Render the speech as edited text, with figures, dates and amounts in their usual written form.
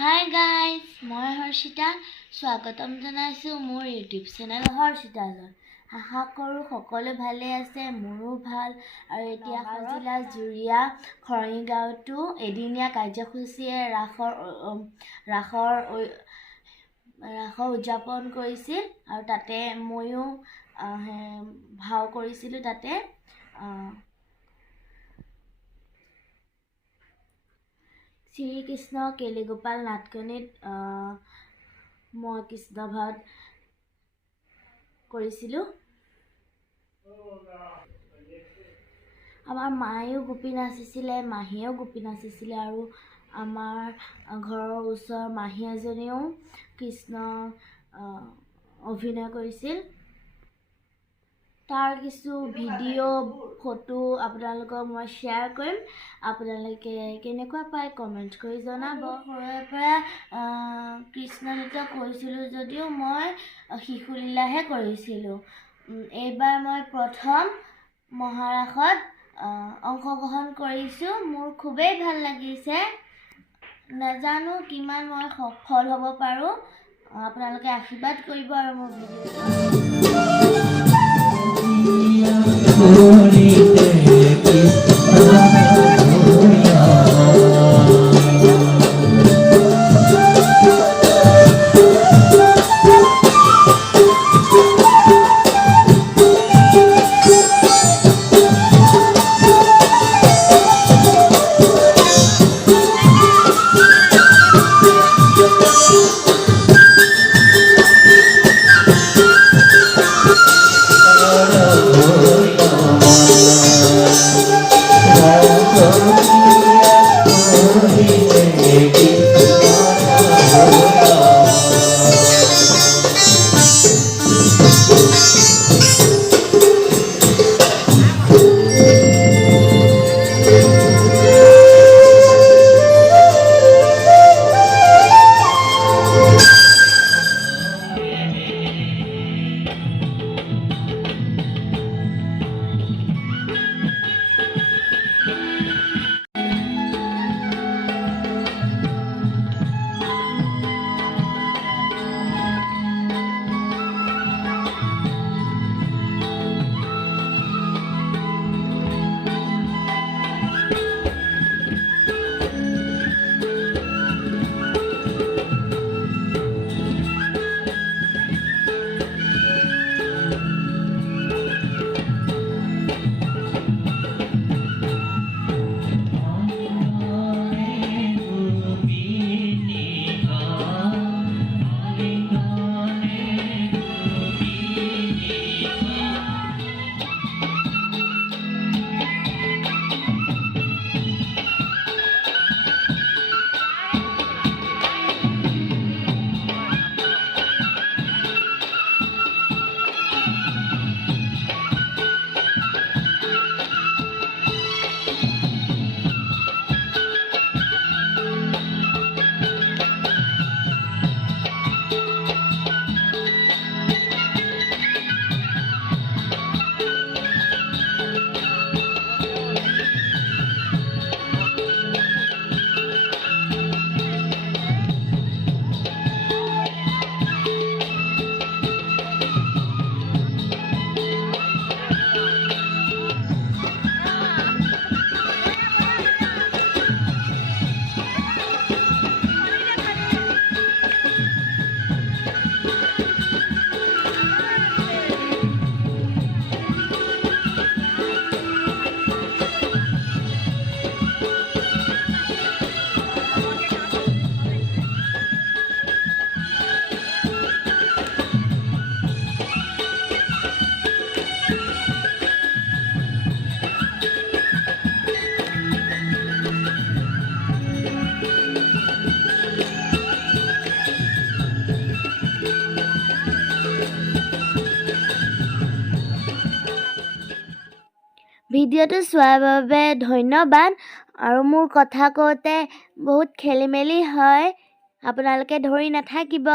Hi guys, মই Harshita স্বাগতম জনাইছো মোৰ YouTube চেনেল Harshitaলৈ। আশা কৰোঁ সকলো ভালে আছে, মোৰো ভাল। আৰু এতিয়া সজিলা জুৰিয়া খৰঙি গাঁৱতো এদিনীয়া কাৰ্যসূচীয়ে ৰাসৰ উদযাপন কৰিছিল আৰু তাতে ময়ো ভাও কৰিছিলোঁ তাতে। শ্ৰী কৃষ্ণ কেলি গোপাল নাটকনিত মই কৃষ্ণ ভাওত কৰিছিলোঁ। আমাৰ মায়েও গোপী নাচিছিলে, মাহীয়েও গোপী নাচিছিলে আৰু আমাৰ ঘৰৰ ওচৰৰ মাহী এজনীও কৃষ্ণ অভিনয় কৰিছিল। তাৰ কিছু ভিডিঅ' ফটো আপোনালোকক মই শ্বেয়াৰ কৰিম। আপোনালোকে কেনেকুৱা পায় কমেণ্ট কৰি জনাব। সৰুৰে পৰা কৃষ্ণ নৃত্য কৰিছিলোঁ যদিও মই শিশুলীলাহে কৰিছিলোঁ। এইবাৰ মই প্ৰথম মহাৰাসত অংশগ্ৰহণ কৰিছোঁ। মোৰ খুবেই ভাল লাগিছে। নাজানো কিমান মই সফল হ'ব পাৰোঁ। আপোনালোকে আশীৰ্বাদ কৰিব আৰু মোৰ ভিডিঅ'টো চোৱাৰ বাবে ধন্যবাদ। আৰু মোৰ কথা কওঁতে বহুত খেলিমেলি হয়, আপোনালোকে ধৰি নাথাকিব।